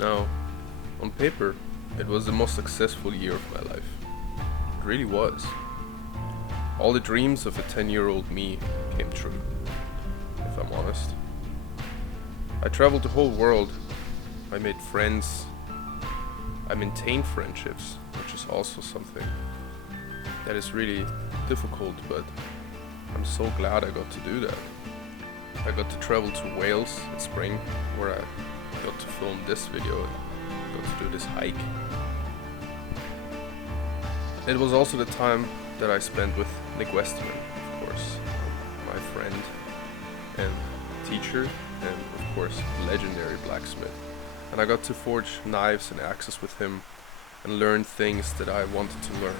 Now, on paper, it was the most successful year of my life. It really was. All the dreams of a 10-year-old me came true, if I'm honest. I traveled the whole world. I made friends. I maintained friendships, which is also something that is really difficult, but I'm so glad I got to do that. I got to travel to Wales in spring, where I got to film this video and got to do this hike. It was also the time that I spent with Nic Westermanns, of course, my friend and teacher, and of course legendary blacksmith. And I got to forge knives and axes with him and learn things that I wanted to learn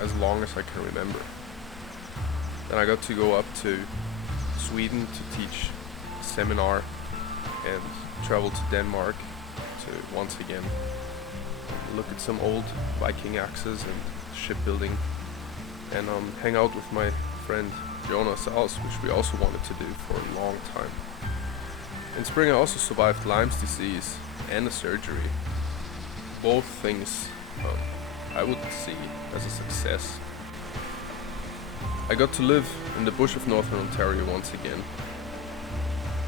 as long as I can remember. Then I got to go up to Sweden to teach a seminar and travel to Denmark to once again look at some old Viking axes and shipbuilding, and hang out with my friend Jonas Als, which we also wanted to do for a long time. In spring I also survived Lyme's disease and a surgery. Both things I would see as a success. I got to live in the bush of northern Ontario once again,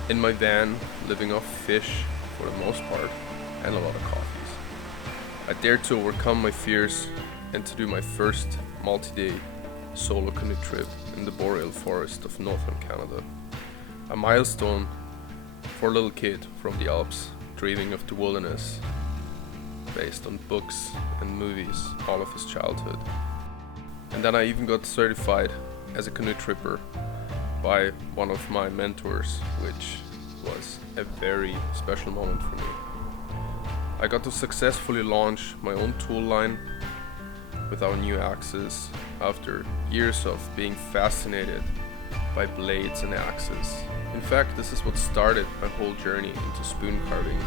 in my van, living off fish for the most part, and a lot of coffees. I dared to overcome my fears and to do my first multi-day solo canoe trip in the boreal forest of northern Canada. A milestone for a little kid from the Alps, dreaming of the wilderness, based on books and movies all of his childhood. And then I even got certified as a canoe tripper by one of my mentors, which was a very special moment for me. I got to successfully launch my own tool line with our new axes after years of being fascinated by blades and axes. In fact, this is what started my whole journey into spoon carving,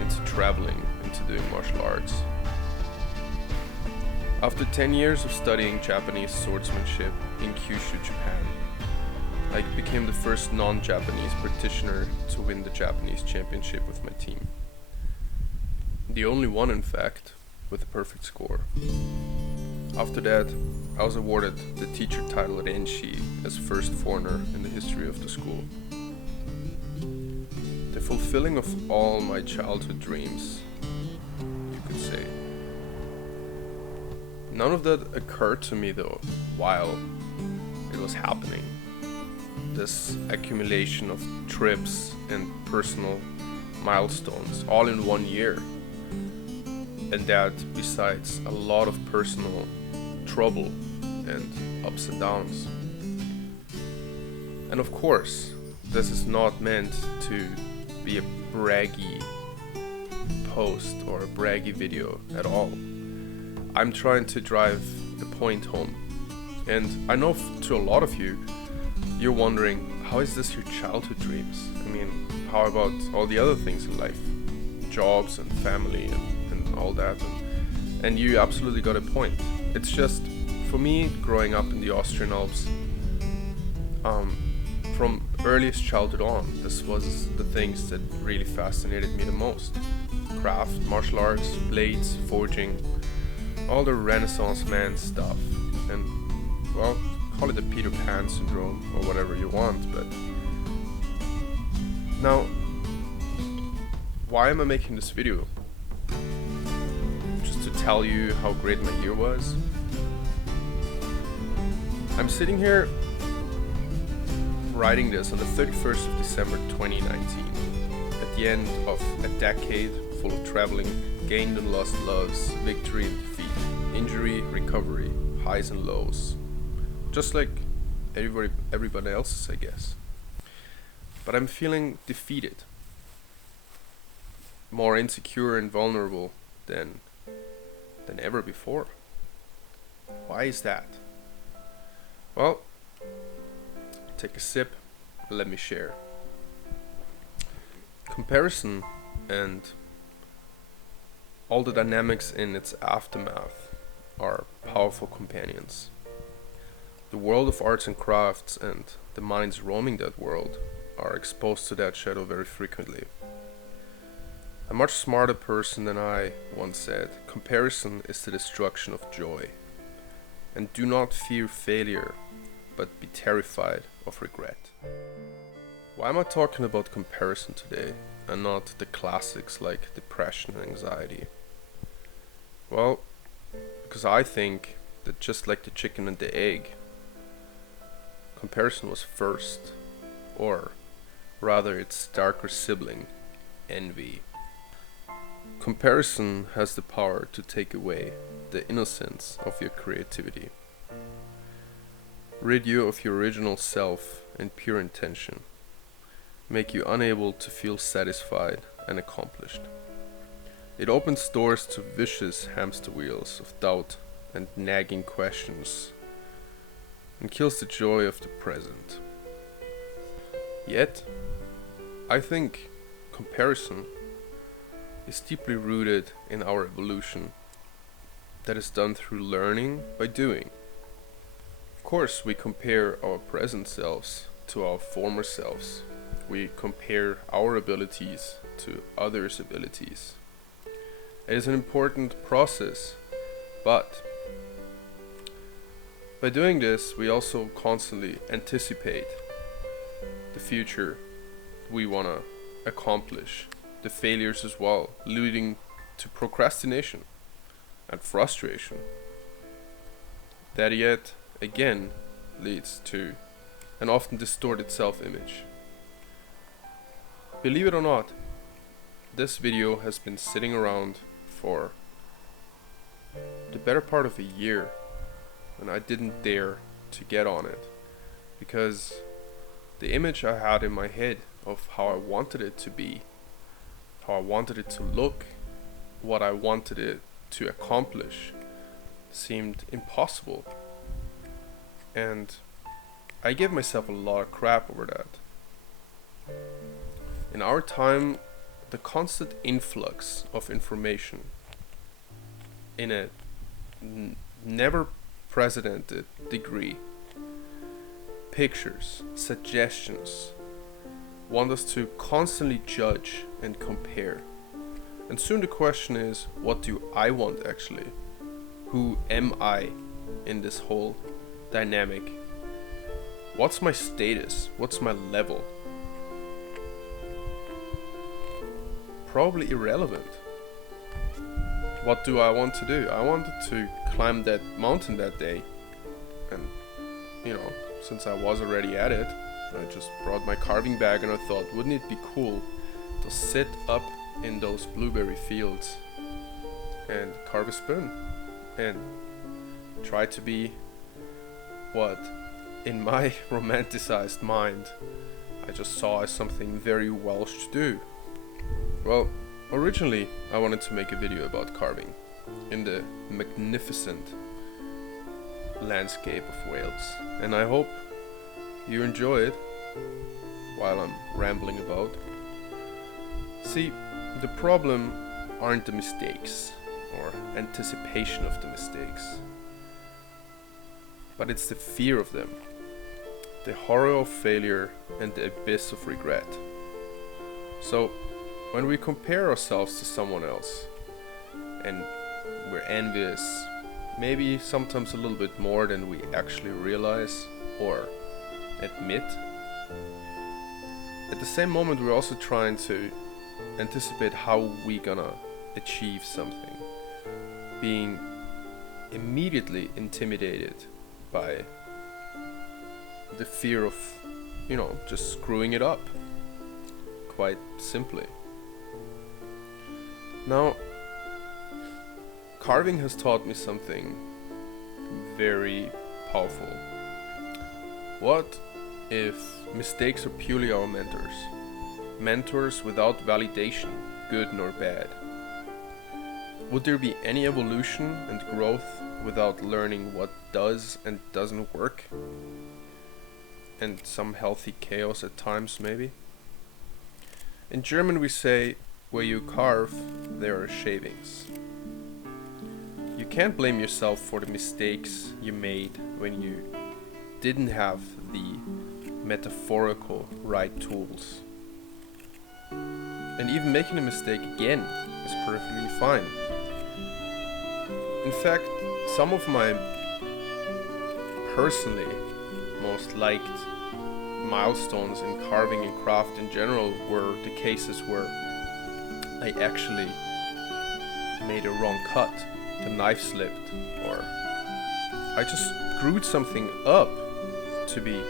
into traveling, into doing martial arts. After 10 years of studying Japanese swordsmanship in Kyushu, Japan, I became the first non-Japanese practitioner to win the Japanese championship with my team. The only one, in fact, with a perfect score. After that, I was awarded the teacher title at Enshi as first foreigner in the history of the school. The fulfilling of all my childhood dreams, you could say. None of that occurred to me though, while it was happening. This accumulation of trips and personal milestones all in 1 year. And that besides a lot of personal trouble and ups and downs. And of course, this is not meant to be a braggy post or a braggy video at all. I'm trying to drive the point home. And I know to a lot of you, you're wondering, how is this your childhood dreams? I mean, how about all the other things in life? Jobs and family and all that, and you absolutely got a point. It's just, for me, growing up in the Austrian Alps, from earliest childhood on, this was the things that really fascinated me the most. Craft, martial arts, blades, forging, all the Renaissance man stuff, and well, call it the Peter Pan syndrome or whatever you want, but now, why am I making this video? To tell you how great my year was. I'm sitting here writing this on the 31st of December 2019, at the end of a decade full of traveling, gained and lost loves, victory and defeat, injury, recovery, highs and lows, just like everybody else's, I guess. But I'm feeling defeated, more insecure and vulnerable than ever before. Why is that? Well, take a sip and let me share. Comparison and all the dynamics in its aftermath are powerful companions. The world of arts and crafts and the minds roaming that world are exposed to that shadow very frequently. A much smarter person than I once said, comparison is the destruction of joy. And do not fear failure, but be terrified of regret. Why am I talking about comparison today, and not the classics like depression and anxiety? Well, because I think that just like the chicken and the egg, comparison was first, or rather its darker sibling, envy. Comparison has the power to take away the innocence of your creativity, rid you of your original self and pure intention, make you unable to feel satisfied and accomplished. It opens doors to vicious hamster wheels of doubt and nagging questions, and kills the joy of the present. Yet, I think comparison is deeply rooted in our evolution that is done through learning by doing. Of course, we compare our present selves to our former selves. We compare our abilities to others' abilities. It is an important process, but by doing this, we also constantly anticipate the future we want to accomplish, the failures as well, leading to procrastination and frustration. That yet again leads to an often distorted self-image. Believe it or not, this video has been sitting around for the better part of a year, and I didn't dare to get on it because the image I had in my head of how I wanted it to be, how I wanted it to look, what I wanted it to accomplish, seemed impossible. And I gave myself a lot of crap over that. In our time, the constant influx of information in a never precedented degree, pictures, suggestions, want us to constantly judge and compare. And soon the question is, what do I want actually? Who am I in this whole dynamic? What's my status? What's my level? Probably irrelevant. What do I want to do? I wanted to climb that mountain that day, and since I was already at it, I just brought my carving bag, and I thought, wouldn't it be cool to sit up in those blueberry fields and carve a spoon and try to be what in my romanticized mind I just saw as something very Welsh to do. Well, originally I wanted to make a video about carving in the magnificent landscape of Wales, and I hope you enjoy it while I'm rambling about. See, the problem aren't the mistakes or anticipation of the mistakes, but it's the fear of them, the horror of failure and the abyss of regret. So when we compare ourselves to someone else and we're envious, maybe sometimes a little bit more than we actually realize or admit, at the same moment we're also trying to anticipate how we gonna achieve something, being immediately intimidated by the fear of just screwing it up, quite simply. Now, carving has taught me something very powerful. What if mistakes are purely our mentors? Mentors without validation, good nor bad. Would there be any evolution and growth without learning what does and doesn't work? And some healthy chaos at times, maybe? In German we say, where you carve, there are shavings. You can't blame yourself for the mistakes you made when you didn't have the metaphorical right tools. And even making a mistake again is perfectly fine. In fact, some of my personally most liked milestones in carving and craft in general were the cases where I actually made a wrong cut, the knife slipped, or I just screwed something up, to be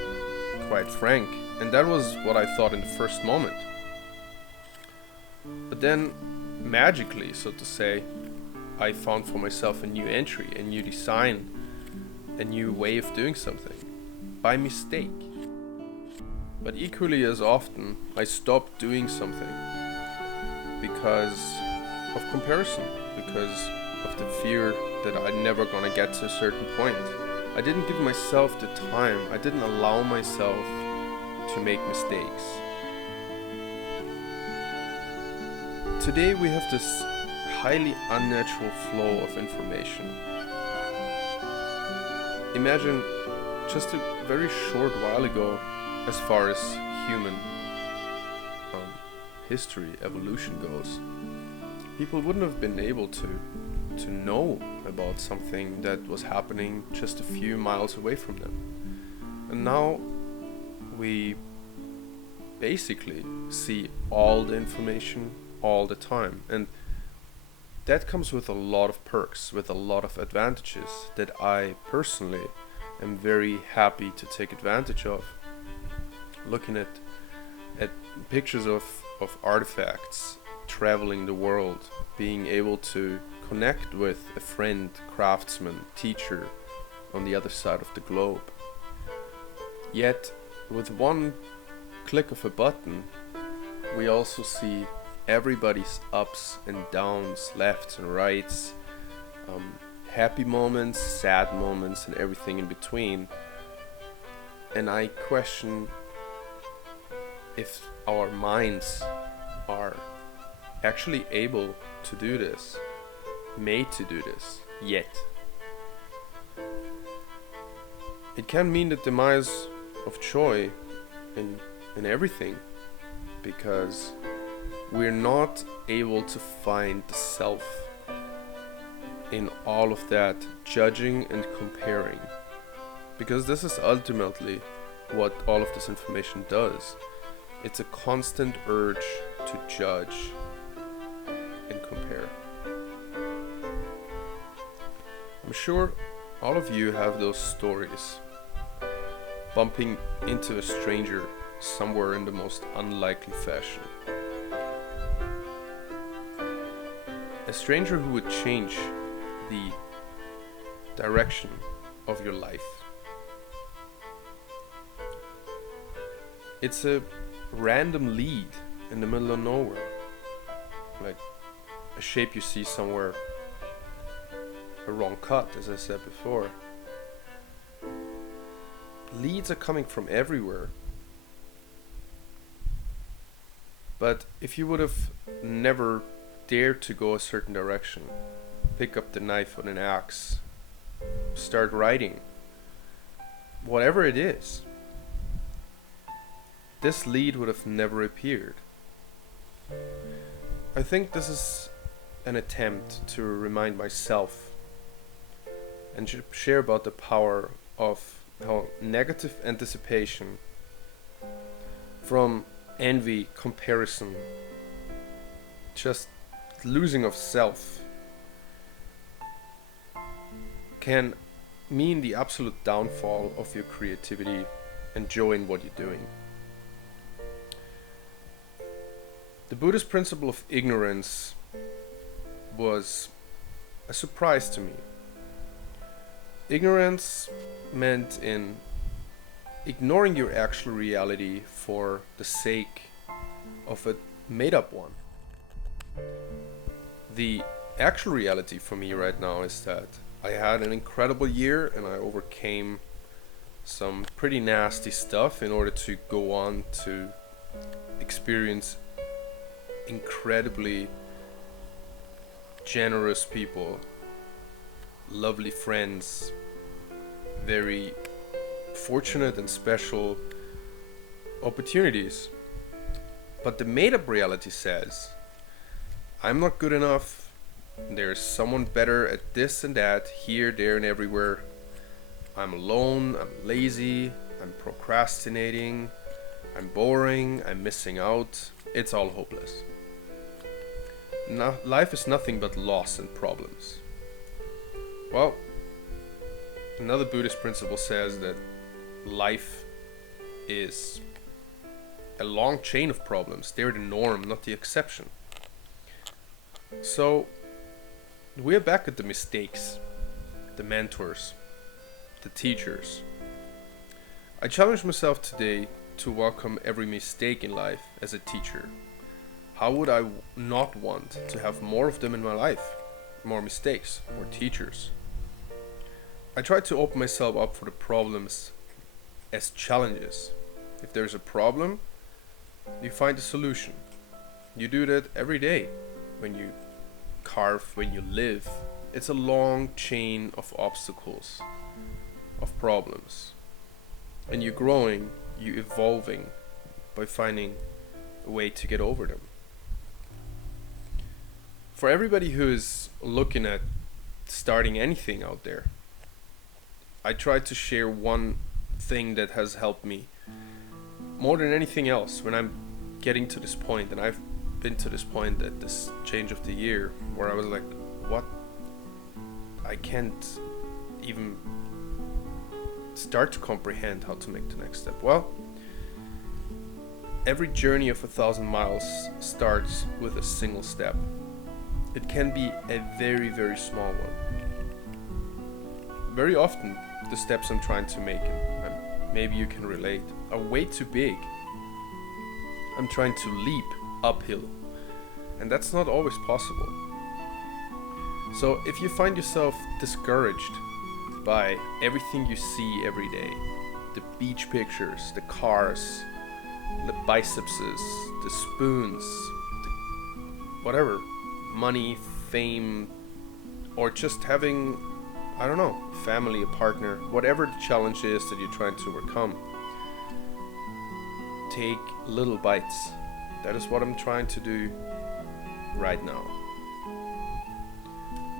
quite frank, and that was what I thought in the first moment. But then, magically, so to say, I found for myself a new entry, a new design, a new way of doing something, by mistake. But equally as often, I stopped doing something because of comparison, because of the fear that I'm never gonna get to a certain point. I didn't give myself the time, I didn't allow myself to make mistakes. Today we have this highly unnatural flow of information. Imagine just a very short while ago, as far as human history, evolution goes, people wouldn't have been able to know about something that was happening just a few miles away from them. And now we basically see all the information all the time, and that comes with a lot of perks, with a lot of advantages that I personally am very happy to take advantage of. Looking at pictures of artifacts, traveling the world, being able to connect with a friend, craftsman, teacher on the other side of the globe. Yet, with one click of a button, we also see everybody's ups and downs, lefts and rights, happy moments, sad moments, and everything in between. And I question if our minds are actually able to do this, made to do this, yet. It can mean the demise of joy in everything, because we're not able to find the self in all of that judging and comparing, because this is ultimately what all of this information does. It's a constant urge to judge and compare. I'm sure all of you have those stories, bumping into a stranger somewhere in the most unlikely fashion. A stranger who would change the direction of your life. It's a random lead in the middle of nowhere, like a shape you see somewhere, a wrong cut, as I said before. Leads are coming from everywhere, but if you would have never dared to go a certain direction, pick up the knife on an axe, start writing, whatever it is, this lead would have never appeared. I think this is an attempt to remind myself and share about the power of how negative anticipation from envy, comparison, just losing of self can mean the absolute downfall of your creativity and joy in what you're doing. The Buddhist principle of ignorance was a surprise to me. Ignorance meant in ignoring your actual reality for the sake of a made-up one. The actual reality for me right now is that I had an incredible year and I overcame some pretty nasty stuff in order to go on to experience incredibly generous people, lovely friends, very fortunate and special opportunities. But the made-up reality says, I'm not good enough, there's someone better at this and that, here, there, and everywhere. I'm alone, I'm lazy, I'm procrastinating, I'm boring, I'm missing out, it's all hopeless. Life is nothing but loss and problems. Well, another Buddhist principle says that life is a long chain of problems. They're the norm, not the exception. So, we're back at the mistakes, the mentors, the teachers. I challenge myself today to welcome every mistake in life as a teacher. How would I not want to have more of them in my life? More mistakes, more teachers. I try to open myself up for the problems as challenges. If there's a problem, you find a solution. You do that every day when you carve, when you live. It's a long chain of obstacles, of problems. And you're growing, you're evolving by finding a way to get over them. For everybody who is looking at starting anything out there, I try to share one thing that has helped me more than anything else when I'm getting to this point, and I've been to this point at this change of the year where I was like, what? I can't even start to comprehend how to make the next step. Well, every journey of 1,000 miles starts with a single step. It can be a very, very small one. Very often, the steps I'm trying to make, and maybe you can relate, are way too big. I'm trying to leap uphill, and that's not always possible. So if you find yourself discouraged by everything you see every day, the beach pictures, the cars, the bicepses, the spoons, whatever, money, fame, or just having, I don't know, family, a partner, whatever the challenge is that you're trying to overcome, take little bites. That is what I'm trying to do right now.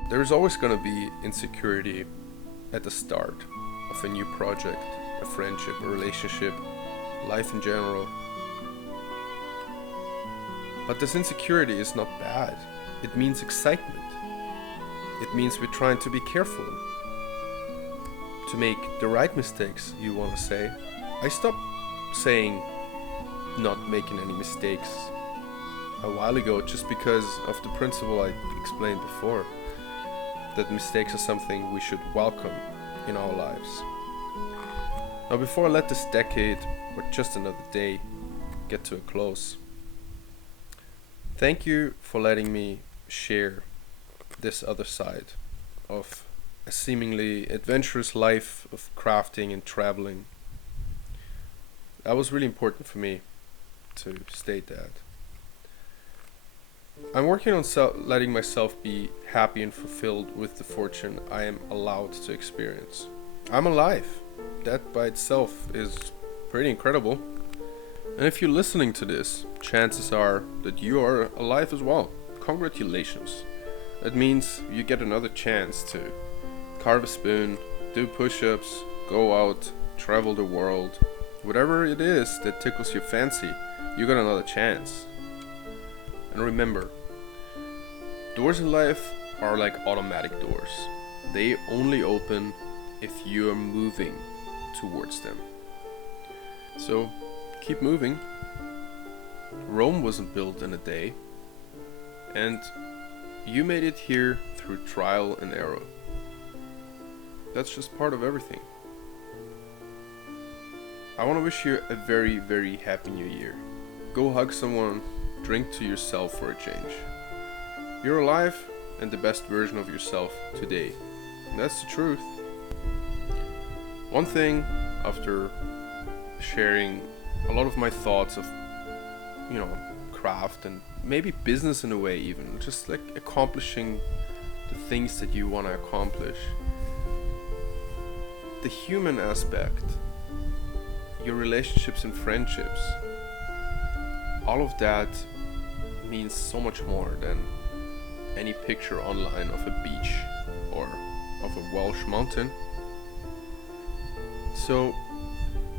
There's always going to be insecurity at the start of a new project, a friendship, a relationship, life in general. But this insecurity is not bad. It means excitement. It means we're trying to be careful to make the right mistakes, you want to say. I stopped saying not making any mistakes a while ago just because of the principle I explained before, that mistakes are something we should welcome in our lives. Now, before I let this decade or just another day get to a close, thank you for letting me share this other side of a seemingly adventurous life of crafting and traveling. That was really important for me to state that. I'm working on letting myself be happy and fulfilled with the fortune I am allowed to experience. I'm alive. That by itself is pretty incredible. And if you're listening to this, chances are that you are alive as well. Congratulations. That means you get another chance to carve a spoon, do push-ups, go out, travel the world. Whatever it is that tickles your fancy, you got another chance. And remember, doors in life are like automatic doors. They only open if you are moving towards them. So keep moving. Rome wasn't built in a day, and you made it here through trial and error. That's just part of everything. I want to wish you a very, very happy new year. Go hug someone, drink to yourself for a change. You're alive and the best version of yourself today. And that's the truth. One thing, after sharing a lot of my thoughts of, craft and maybe business in a way even, just like accomplishing the things that you want to accomplish. The human aspect, your relationships and friendships, all of that means so much more than any picture online of a beach or of a Welsh mountain. So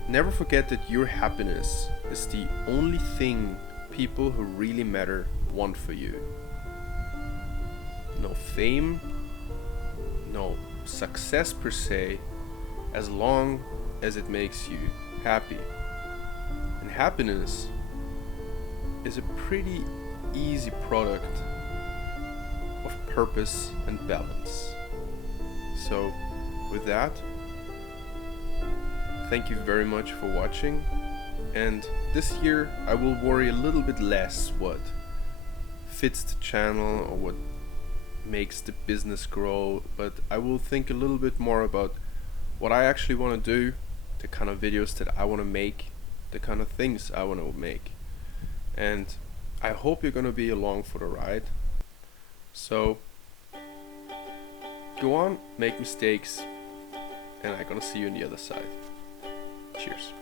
never forget that your happiness is the only thing people who really matter want for you. No fame, no success per se, as long as it makes you happy. And happiness is a pretty easy product of purpose and balance. So with that, thank you very much for watching, and this year I will worry a little bit less what fits the channel or what makes the business grow, but I will think a little bit more about what I actually want to do, the kind of videos that I want to make, the kind of things I want to make. And I hope you're going to be along for the ride. So go on, make mistakes, and I'm going to see you on the other side. Cheers.